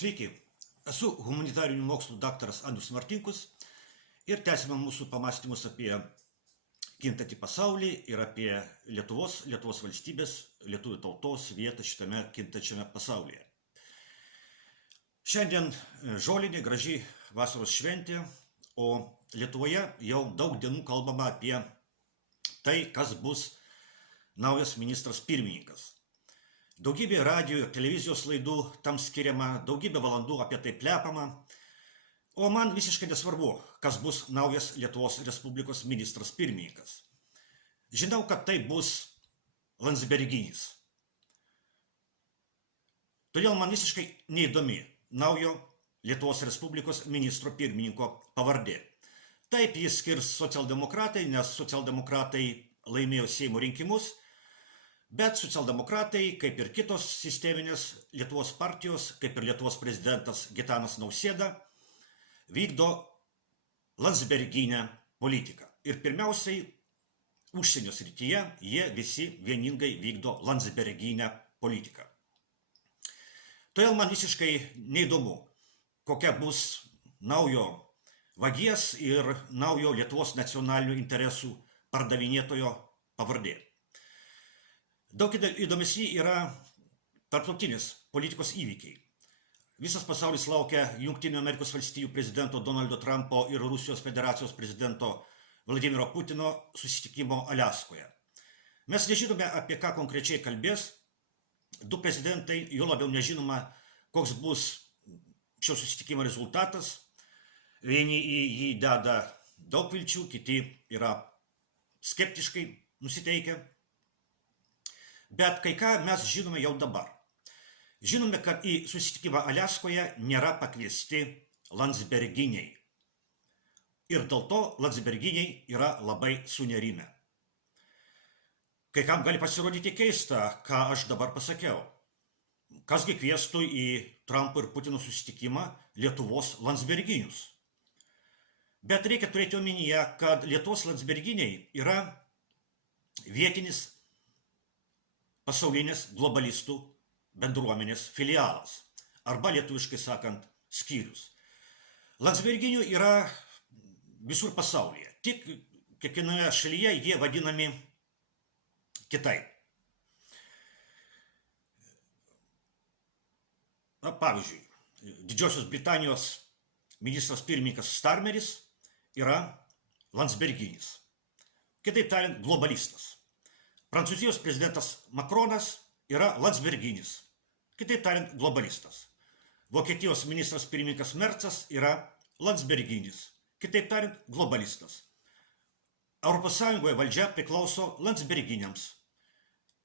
Sveiki, esu humanitarinių mokslų daktaras Andrius Martinkus ir tęsime mūsų pamąstymus apie kintantį pasaulį ir apie Lietuvos valstybės, lietuvių tautos vietą šitame kintančiame pasaulyje. Šiandien žolinė, graži vasaros šventė, o Lietuvoje jau daug dienų kalbama apie tai, kas bus naujas ministras pirmininkas. Daugybė radio ir televizijos laidų tam skiriama, daugybė valandų apie tai plepama, o man visiškai nesvarbu, kas bus naujas Lietuvos Respublikos ministras pirmininkas. Žinau, kad tai bus Landsberginis. Todėl man visiškai neįdomi naujo Lietuvos Respublikos ministro pirmininko pavardė. Taip jis skirs socialdemokratai, nes socialdemokratai laimėjo Seimo rinkimus, bet socialdemokratai, kaip ir kitos sisteminės Lietuvos partijos, kaip ir Lietuvos prezidentas Gitanas Nausėda, vykdo Landsberginę politiką. Ir pirmiausiai, užsienio srityje jie visi vieningai vykdo Landsberginę politiką. Todėl man visiškai neįdomu, kokia bus naujo vagies ir naujo Lietuvos nacionalinių interesų pardavinėtojo pavardė. Daug įdomesni yra tarptautinės politikos įvykiai. Visas pasaulis laukia Jungtinių Amerikos valstijų prezidento Donaldo Trumpo ir Rusijos federacijos prezidento Vladimiro Putino susitikimo Aliaskoje. Mes nežinome, apie ką konkrečiai kalbės du prezidentai, jo labiau nežinoma, koks bus šio susitikimo rezultatas. Vieni į jį deda daug vilčių, kiti yra skeptiškai nusiteikę. Bet kai ką mes žinome jau dabar. Žinome, kad į susitikimą Aliaskoje nėra pakviesti Landsberginiai. Ir dėl to Landsberginiai yra labai sunerimę. Kai kam gali pasirodyti keista, ką aš dabar pasakiau. Kasgi kviestų į Trumpo ir Putino susitikimą Lietuvos Landsberginius. Bet reikia turėti omenyje, kad Lietuvos Landsberginiai yra vietinis pasaulinės globalistų bendruomenės filialas, arba lietuviškai sakant, skyrius. Landsberginių yra visur pasaulyje, tik kiekvienoje šalyje jie vadinami kitaip. Pavyzdžiui, Didžiosios Britanijos ministras pirmininkas Starmeris yra Landsberginis, kitaip tariant, globalistas. Prancūzijos prezidentas Macronas yra Landsberginis, kitaip tariant, globalistas. Vokietijos ministras pirmininkas Mercas yra Landsberginis, kitaip tariant, globalistas. Europos Sąjungoje valdžia priklauso Landsberginiams,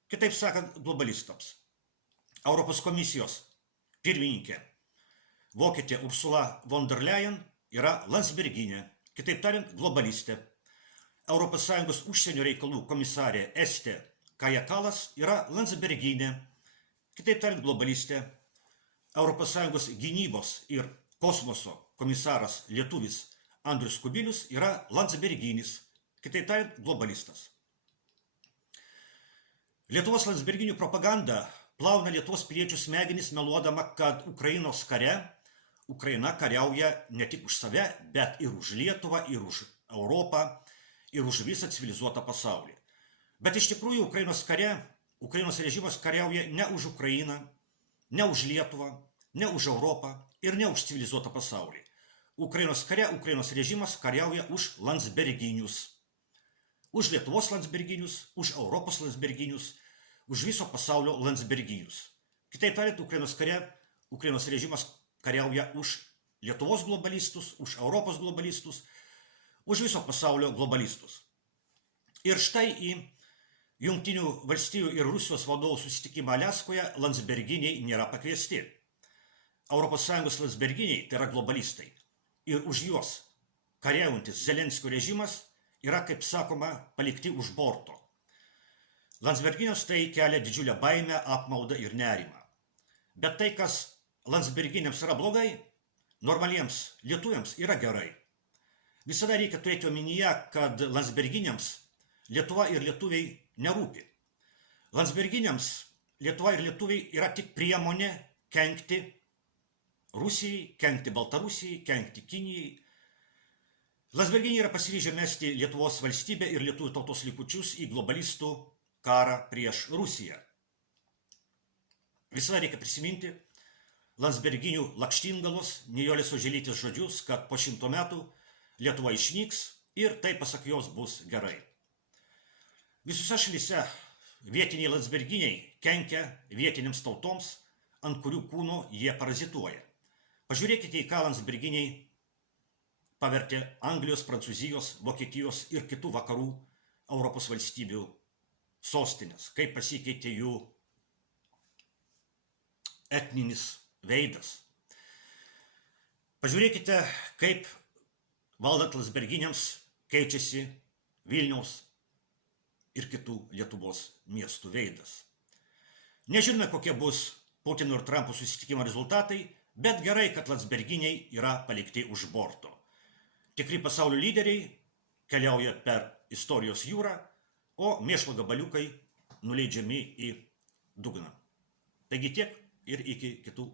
kitaip sakant, globalistams. Europos komisijos pirmininkė vokietė Ursula von der Leyen yra Landsberginė, kitaip tariant, globalistė. Europos Sąjungos užsienio reikalų komisarė Estė Kaja Kallas yra Landsberginė, kitaip tariant, globalistė. Europos Sąjungos gynybos ir kosmoso komisaras lietuvis Andrius Kubilius yra Landsberginis, kitaip tariant, globalistas. Lietuvos Landsberginių propaganda plauna Lietuvos piliečių smegenis meluodama, kad Ukrainos kare Ukraina kariauja ne tik už save, bet ir už Lietuvą, ir už Europą, ir už visą civilizuotą pasaulį. Bet iš tikrųjų Ukrainos kare, Ukrainos režimas kariauja ne už Ukrainą, ne už Lietuvą, ne už Europą ir ne už civilizuotą pasaulį. Ukrainos kare, Ukrainos režimas kariauja už Landsberginius. Už Lietuvos Landsberginius, už Europos Landsberginius, už viso pasaulio Landsberginius. Kitaip tariant, Ukrainos kare, Ukrainos režimas kariauja už Lietuvos globalistus, už Europos globalistus, už viso pasaulio globalistus. Ir štai į Jungtinių valstijų ir Rusijos vadovų susitikimą Aliaskoje Landsberginiai nėra pakviesti. Europos Sąjungos Landsberginiai tai yra globalistai. Ir už juos kariaujantis Zelenskio režimas yra, kaip sakoma, palikti už borto. Landsberginius tai kelia didžiulę baimę, apmaudą ir nerimą. Bet tai, kas Landsberginiams yra blogai, normaliems lietuviams yra gerai. Visada reikia turėti omenyje, kad Landsberginiams Lietuva ir lietuviai nerūpi. Landsberginiams Lietuva ir lietuviai yra tik priemonė kenkti Rusijai, kenkti Baltarusijai, kenkti Kinijai. Landsberginiai yra pasiryžę mesti Lietuvos valstybę ir lietuvių tautos likučius į globalistų karą prieš Rusiją. Visada reikia prisiminti Landsberginių lakštingalus, Nijolės Oželytės žodžius, kad po 100 metų Lietuva išnyks ir tai, pasak jos, bus gerai. Visose šalyse vietiniai Landsberginiai kenkia vietinėms tautoms, ant kurių kūno jie parazituoja. Pažiūrėkite, į ką Landsberginiai pavertė Anglijos, Prancūzijos, Vokietijos ir kitų vakarų Europos valstybių sostinės, kaip pasikeitė jų etninis veidas. Pažiūrėkite, kaip valdant Landsberginiams keičiasi Vilniaus ir kitų Lietuvos miestų veidas. Nežinome, kokie bus Putino ir Trumpo susitikimo rezultatai, bet gerai, kad Landsberginiai yra palikti už borto. Tikri pasaulio lyderiai keliauja per istorijos jūrą, o mėšlo gabaliukai nuleidžiami į dugną. Taigi tiek ir iki kitų